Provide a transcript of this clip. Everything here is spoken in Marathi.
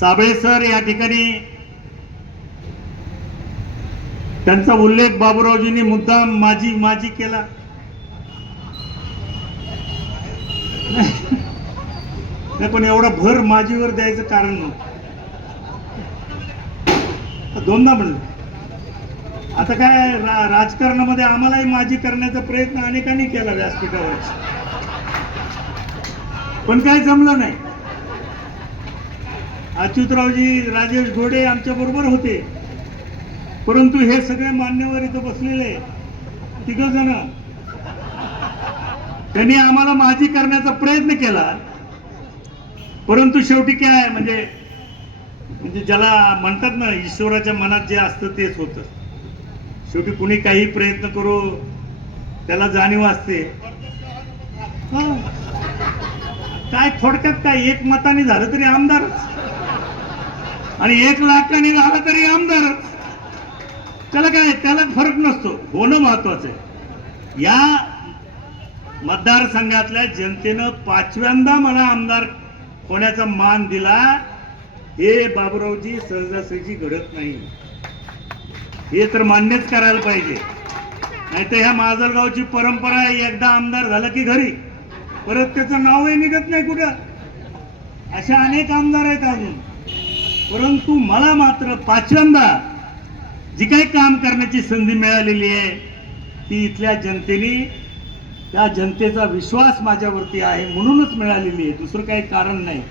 साबळे सर या ठिकाणी त्यांचा उल्लेख बाबूरावजींनी मुद्दाम माझी माझी केला. नाही पण एवढा भर माझीवर द्यायचं कारण नव्हतं. दोनदा म्हणलं. आता काय रा- राजकारणामध्ये आम्हालाही माझी करण्याचा प्रयत्न अनेकांनी केला व्यासपीठावर पण काय जमलं नाही. अच्युतरावजी राजेश घोडे आमच्या बरोबर होते. परंतु हे सगळे मान्यवर इथं बसलेले तिघ जण. त्यांनी आम्हाला माजी करण्याचा प्रयत्न केला. परंतु शेवटी काय म्हणजे म्हणजे ज्याला म्हणतात ना ईश्वराच्या मनात जे असतं तेच होतं. शेवटी कुणी काही प्रयत्न करू त्याला जाणीव असते. काय थोडक्यात काय एक मताने झालं तरी आमदारच. आणि एक लाखाने झालं तरी आमदार. त्याला काय त्याला फरक नसतो. होणं महत्वाचं आहे. या मतदारसंघातल्या जनतेनं पाचव्यांदा मला आमदार होण्याचा मान दिला. हे बाबुरावजी सहजासहजी घडत नाही. हे तर मान्यच करायला पाहिजे. नाही तर ह्या माजलगावची परंपरा आहे एकदा आमदार झालं की घरी. परत त्याचं नावही निघत नाही कुठं. अशा अनेक आमदार आहेत अजून. परंतु मला मात्र पाचव्यांदा जी काही काम करण्याची संधी मिळालेली आहे ती इथल्या जनतेने त्या जनतेचा विश्वास माझ्यावरती आहे म्हणूनच मिळालेली आहे. दुसरं काही कारण नाही.